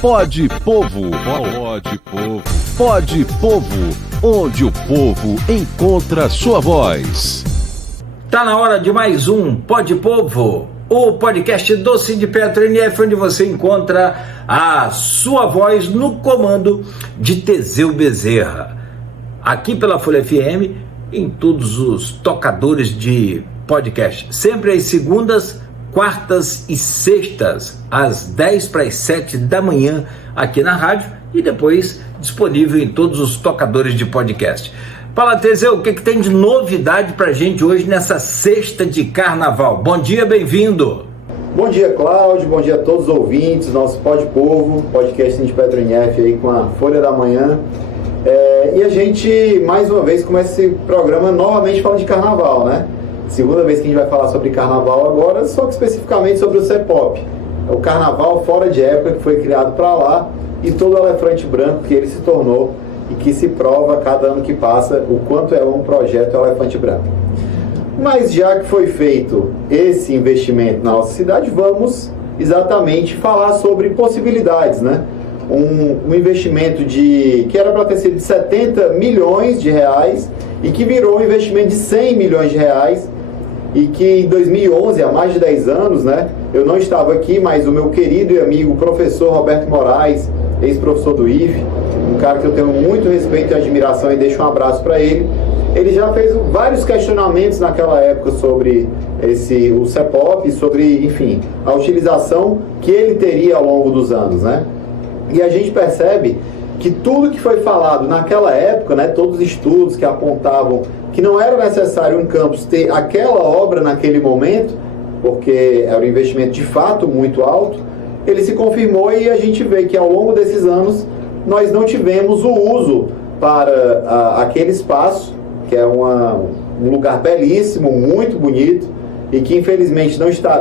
Pode Povo. Pode Povo. Pode Povo, onde o povo encontra sua voz. Tá na hora de mais um Pode Povo, o podcast do Sindipetro NF, onde você encontra a sua voz no comando de Teseu Bezerra. Aqui pela Folha FM, em todos os tocadores de podcast, sempre às segundas, quartas e sextas, às 10 para as 7 da manhã, aqui na rádio, e depois disponível em todos os tocadores de podcast. Fala, Teseu, o que tem de novidade pra gente hoje nessa sexta de carnaval? Bom dia, bem-vindo! Bom dia, Cláudio, bom dia a todos os ouvintes, nosso Pode Povo, podcast Sindipetro NF aí com a Folha da Manhã. E a gente, mais uma vez, começa esse programa novamente falando de carnaval, né? Segunda vez que a gente vai falar sobre carnaval agora, só que especificamente sobre o CEPOP. É o carnaval fora de época que foi criado para lá e todo o elefante branco que ele se tornou e que se prova a cada ano que passa o quanto é um projeto elefante branco. Mas já que foi feito esse investimento na nossa cidade, vamos exatamente falar sobre possibilidades, né? Um investimento que era para ter sido de 70 milhões de reais e que virou um investimento de 100 milhões de reais e que em 2011, há mais de 10 anos, né, eu não estava aqui, mas o meu querido e amigo professor Roberto Moraes, ex-professor do IFE, um cara que eu tenho muito respeito e admiração e deixo um abraço para ele, ele já fez vários questionamentos naquela época sobre o CEPOP, sobre, enfim, a utilização que ele teria ao longo dos anos, né? E a gente percebe que tudo que foi falado naquela época, né, todos os estudos que apontavam que não era necessário um campus ter aquela obra naquele momento, porque era um investimento de fato muito alto, ele se confirmou e a gente vê que ao longo desses anos nós não tivemos o uso para aquele espaço, que é um lugar belíssimo, muito bonito, e que infelizmente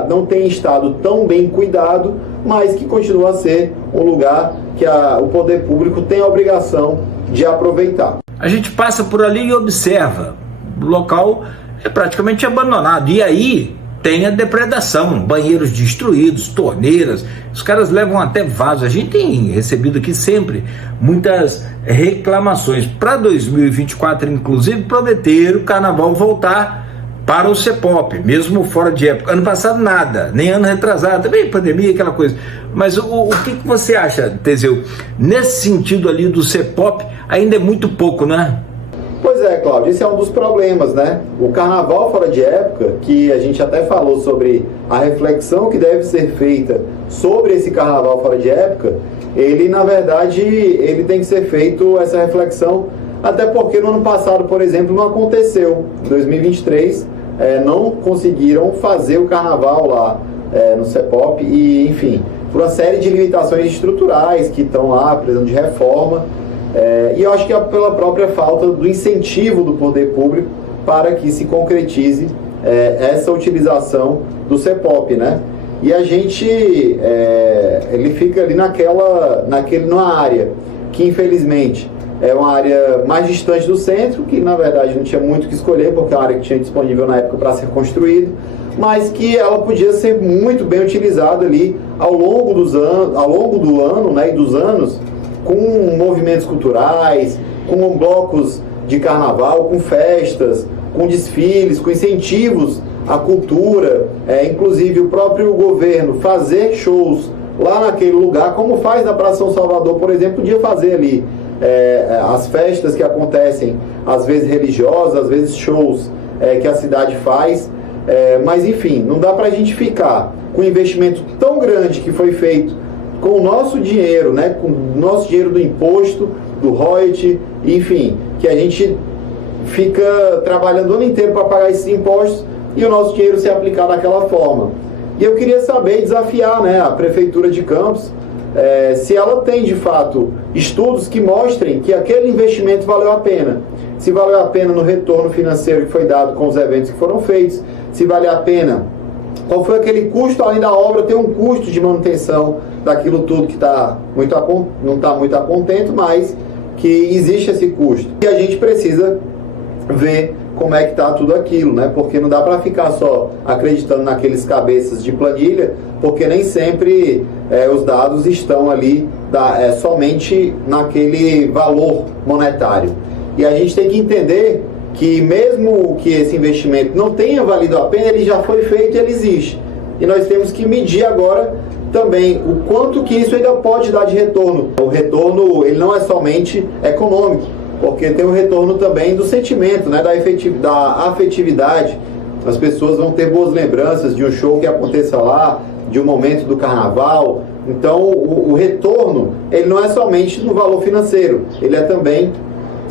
não tem estado tão bem cuidado, mas que continua a ser um lugar que o poder público tem a obrigação de aproveitar. A gente passa por ali e observa, o local é praticamente abandonado, e aí tem a depredação, banheiros destruídos, torneiras, os caras levam até vasos. A gente tem recebido aqui sempre muitas reclamações. Para 2024, inclusive, prometeram o carnaval voltar para o CEPOP, mesmo fora de época. Ano passado nada, nem ano retrasado, também pandemia, aquela coisa. Mas o que você acha, Teseu? Nesse sentido ali do CEPOP, ainda é muito pouco, né? Pois é, Cláudio, esse é um dos problemas, né? O carnaval fora de época, que a gente até falou sobre a reflexão que deve ser feita sobre esse carnaval fora de época, ele, na verdade, ele tem que ser feito essa reflexão, até porque no ano passado, por exemplo, não aconteceu. Em 2023, não conseguiram fazer o carnaval lá no CEPOP e, enfim, por uma série de limitações estruturais que estão lá, precisando de reforma. E eu acho que é pela própria falta do incentivo do poder público para que se concretize essa utilização do CEPOP, né? E a gente, ele fica ali numa área que infelizmente é uma área mais distante do centro, que na verdade não tinha muito o que escolher, porque é uma área que tinha disponível na época para ser construída, mas que ela podia ser muito bem utilizada ali ao longo do ano, né, e dos anos, com movimentos culturais, com blocos de carnaval, com festas, com desfiles, com incentivos à cultura, inclusive o próprio governo fazer shows lá naquele lugar, como faz na Praça São Salvador, por exemplo, podia fazer ali as festas que acontecem, às vezes religiosas, às vezes shows que a cidade faz, mas enfim, não dá pra gente ficar com um investimento tão grande que foi feito com o nosso dinheiro, né, com o nosso dinheiro do imposto, do royalty, enfim, que a gente fica trabalhando o ano inteiro para pagar esses impostos e o nosso dinheiro ser aplicado daquela forma. E eu queria saber, desafiar, né, a Prefeitura de Campos, se ela tem de fato estudos que mostrem que aquele investimento valeu a pena. Se valeu a pena no retorno financeiro que foi dado com os eventos que foram feitos, se vale a pena, qual foi aquele custo, além da obra, tem um custo de manutenção daquilo tudo que não está muito a contento, mas que existe esse custo. E a gente precisa ver como é que está tudo aquilo, né? Porque não dá para ficar só acreditando naqueles cabeças de planilha, porque nem sempre os dados estão ali somente naquele valor monetário. E a gente tem que entender que mesmo que esse investimento não tenha valido a pena, ele já foi feito e ele existe. E nós temos que medir agora também o quanto que isso ainda pode dar de retorno. O retorno, ele não é somente econômico, porque tem o retorno também do sentimento, né, da afetividade. As pessoas vão ter boas lembranças de um show que aconteça lá, de um momento do carnaval. Então o retorno, ele não é somente no valor financeiro, ele é também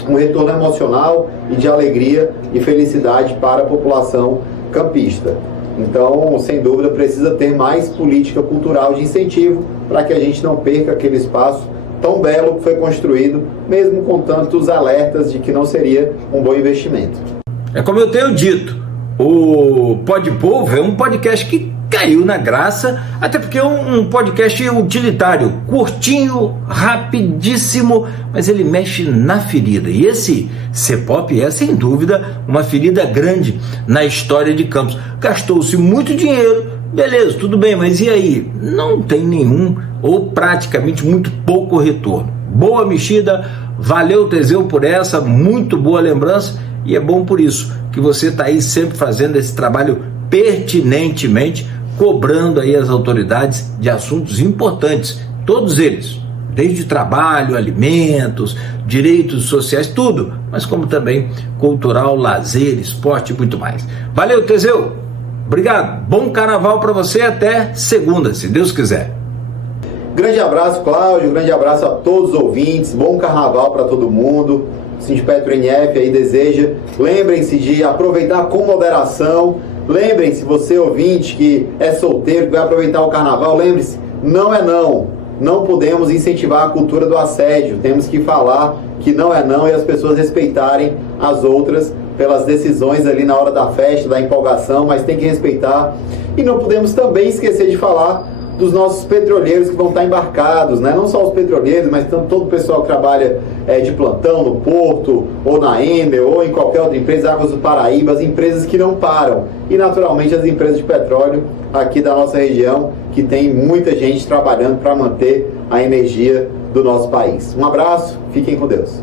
um retorno emocional e de alegria e felicidade para a população campista. Então, sem dúvida, precisa ter mais política cultural de incentivo para que a gente não perca aquele espaço tão belo que foi construído, mesmo com tantos alertas de que não seria um bom investimento. É como eu tenho dito, o Pode Povo é um podcast que caiu na graça, até porque é um podcast utilitário, curtinho, rapidíssimo, mas ele mexe na ferida. E esse CEPOP é, sem dúvida, uma ferida grande na história de Campos. Gastou-se muito dinheiro, beleza, tudo bem, mas e aí? Não tem nenhum, ou praticamente muito pouco retorno. Boa mexida, valeu Teseu por essa, muito boa lembrança, e é bom por isso que você está aí sempre fazendo esse trabalho pertinentemente, cobrando aí as autoridades de assuntos importantes, todos eles, desde trabalho, alimentos, direitos sociais, tudo, mas como também cultural, lazer, esporte e muito mais. Valeu, Teseu, obrigado, bom carnaval para você, até segunda, se Deus quiser. Grande abraço, Cláudio, grande abraço a todos os ouvintes, bom carnaval para todo mundo. Sindipetro NF aí deseja. Lembrem-se de aproveitar com moderação. Lembrem-se, você ouvinte que é solteiro, que vai aproveitar o carnaval, lembre-se, não é não. Não podemos incentivar a cultura do assédio. Temos que falar que não é não e as pessoas respeitarem as outras pelas decisões ali na hora da festa, da empolgação, mas tem que respeitar. E não podemos também esquecer de falar dos nossos petroleiros que vão estar embarcados, né? Não só os petroleiros, mas todo o pessoal que trabalha de plantão no Porto, ou na Emel, ou em qualquer outra empresa, Águas do Paraíba, as empresas que não param. E, naturalmente, as empresas de petróleo aqui da nossa região, que tem muita gente trabalhando para manter a energia do nosso país. Um abraço, fiquem com Deus.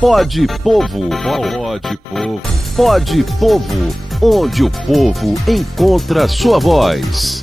Pode Povo, pode Povo, pode Povo, onde o povo encontra sua voz.